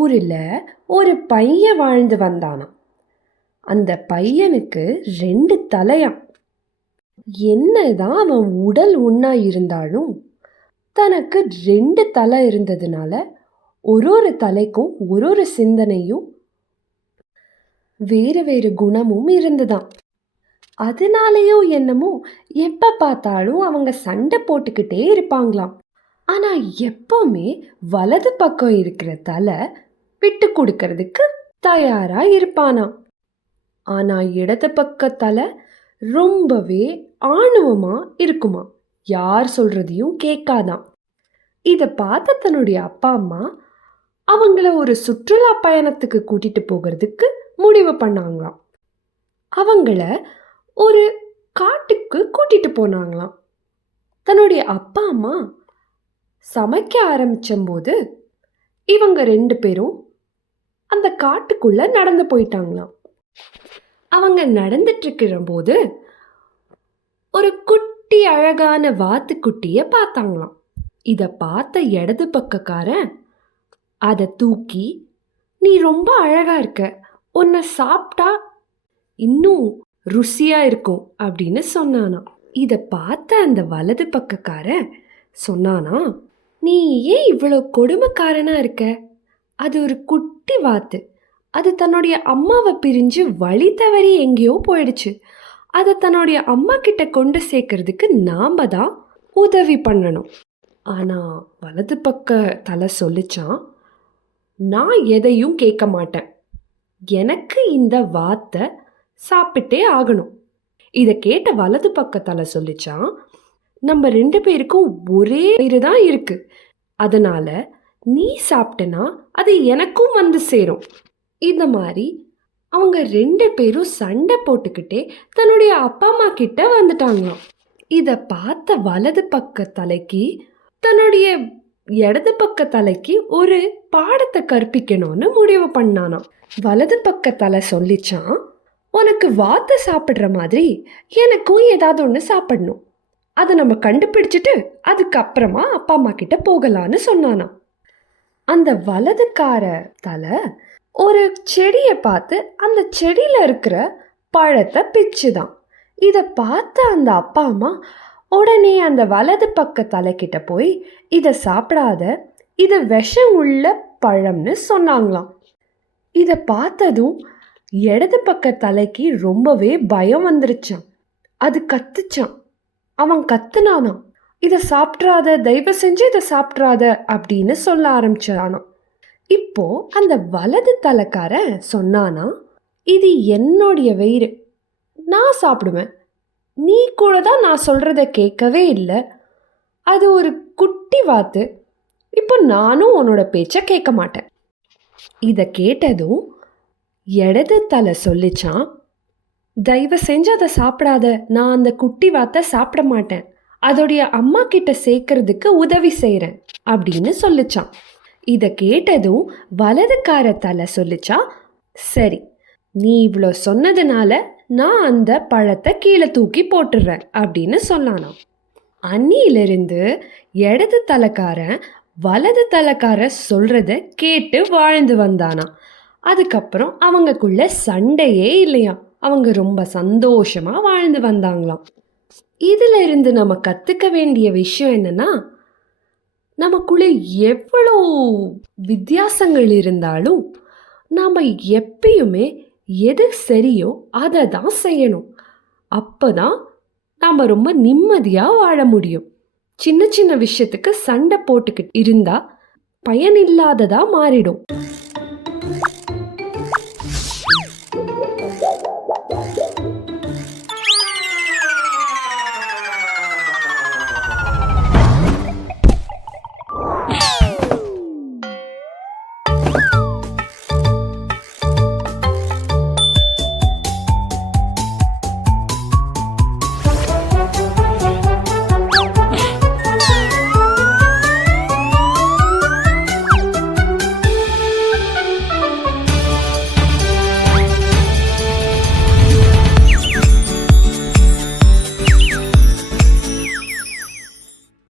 ஊரில் ஒரு பையன் வாழ்ந்து வந்தானாம். அந்த பையனுக்கு 2 தலையாம். என்னதான் அவன் உடல் ஒன்றா இருந்தாலும் தனக்கு 2 தலை இருந்ததுனால ஒரு தலைக்கும் ஒரு சிந்தனையும் வேறு வேறு குணமும் இருந்ததாம். அதனாலேயோ என்னமோ எப்போ பார்த்தாலும் அவங்க சண்டை போட்டுக்கிட்டே இருப்பாங்களாம். ஆனால் எப்பவுமே வலது பக்கம் இருக்கிற தலை விட்டு கொடுக்கறதுக்கு தயாராக இருப்பானாம். ஆனால் இடது பக்க தலை ரொம்பவே ஆணவமாக இருக்குமா, யார் சொல்கிறதையும் கேட்காதான். இதை பார்த்த தன்னுடைய அப்பா அம்மா அவங்கள ஒரு சுற்றுலா பயணத்துக்கு கூட்டிகிட்டு போகிறதுக்கு முடிவு பண்ணாங்களாம். அவங்கள ஒரு காட்டுக்கு கூட்டிகிட்டு போனாங்களாம். தன்னுடைய அப்பா அம்மா சமைக்க ஆரம்பிச்சம்போது இவங்க 2 பேரும் அந்த காட்டுக்குள்ளே நடந்து போயிட்டாங்களாம். அவங்க நடந்துட்டு இருக்கிற போது ஒரு குட்டி அழகான வாத்துக்குட்டியை பார்த்தாங்களாம். இதை பார்த்த இடது பக்கக்காரன் அதை தூக்கி, நீ ரொம்ப அழகா இருக்க, உன்னை சாப்பிட்டா இன்னும் ருசியா இருக்கும் அப்படின்னு சொன்னானா. இதை பார்த்த அந்த வலது பக்கக்காரன் சொன்னானா, நீ ஏன் இவ்வளோ கொடுமைக்காரனா இருக்க? அது ஒரு குட்டி வாத்து, அது தன்னுடைய அம்மாவை பிரிஞ்சு வழி தவறி எங்கேயோ போயிடுச்சு. அதை தன்னுடைய அம்மா கிட்ட கொண்டு சேர்க்கறதுக்கு நாம தான் உதவி பண்ணணும். ஆனால் வலது பக்க தலை சொல்லிச்சான், நான் எதையும் கேட்க மாட்டேன், எனக்கு இந்த வாத்தை சாப்பிட்டே ஆகணும். இதை கேட்ட வலது பக்க தலை சொல்லிச்சான், நம்ம 2 பேருக்கும் ஒரே வயிறு தான் இருக்கு, அதனால நீ சாப்பிட்டனா அது எனக்கும் வந்து சேரும். இந்த மாதிரி அவங்க 2 பேரும் சண்டை போட்டுக்கிட்டே தன்னுடைய அப்பா அம்மா கிட்ட வந்துட்டாங்களாம். இதை பார்த்த வலது பக்க தலைக்கு தன்னுடைய இடது பக்க தலைக்கு ஒரு பாடத்தை கற்பிக்கணும்னு முடிவு பண்ணானாம். வலது பக்க தலை சொல்லிச்சான், உனக்கு வாத்தை சாப்பிட்ற மாதிரி எனக்கும் ஏதாவது ஒன்று சாப்பிடணும், அதை நம்ம கண்டுபிடிச்சிட்டு அதுக்கப்புறமா அப்பா அம்மா கிட்ட போகலான்னு சொன்னானாம். அந்த வலதுக்கார தலை ஒரு செடியை பார்த்து அந்த செடியில் இருக்கிற பழத்தை பிச்சுதான். இதை பார்த்த அந்த அப்பா அம்மா உடனே அந்த வலது பக்க தலைக்கிட்ட போய், இதை சாப்பிடாத, இது விஷம் உள்ள பழம்னு சொன்னாங்களாம். இதை பார்த்ததும் இடது பக்க தலைக்கு ரொம்பவே பயம் வந்துருச்சான். அது கத்துச்சான். அவன் கத்துனானாம், இதை சாப்பிட்றாத, தயவு செஞ்சு இதை சாப்பிட்றாத அப்படின்னு சொல்ல ஆரம்பிச்சானாம். இப்போ அந்த வலது தலைக்காரன் சொன்னானா, இது என்னுடைய வயிறு, நான் சாப்பிடுவேன், நீ கூட தான் நான் சொல்கிறத கேட்கவே இல்லை, அது ஒரு குட்டி வாத்து, இப்போ நானும் உன்னோட பேச்சை கேட்க மாட்டேன். இதை கேட்டதும் இடது தலை சொல்லிச்சான், தயவு செஞ்சு அதை சாப்பிடாத, நான் அந்த குட்டி வாத்தை சாப்பிட மாட்டேன், அதோடைய அம்மா கிட்ட சேர்க்கறதுக்கு உதவி செய்கிறேன் அப்படின்னு சொல்லிச்சான். இதை கேட்டதும் வலதுக்கார தலை சொல்லிச்சா, சரி, நீ இவ்வளோ சொன்னதுனால நான் அந்த பழத்தை கீழே தூக்கி போட்டுடுறேன் அப்படின்னு சொன்னானாம். அன்னியிலிருந்து இடது தலைக்காரன் வலது தலைக்கார சொல்கிறத கேட்டு வாழ்ந்து வந்தானா. அதுக்கப்புறம் அவங்கக்குள்ள சண்டையே இல்லையா, அவங்க ரொம்ப சந்தோஷமாக வாழ்ந்து வந்தாங்களாம். இதில் இருந்து நம்ம கற்றுக்க வேண்டிய விஷயம் என்னன்னா, நமக்குள்ளே எவ்வளோ வித்தியாசங்கள் இருந்தாலும் நாம் எப்பயுமே எது சரியோ அதை தான் செய்யணும். அப்போ தான் நாம் ரொம்ப நிம்மதியாக வாழ முடியும். சின்ன சின்ன விஷயத்துக்கு சண்டை போட்டுக்கிட்டு இருந்தால் பயனில்லாததாக மாறிடும்.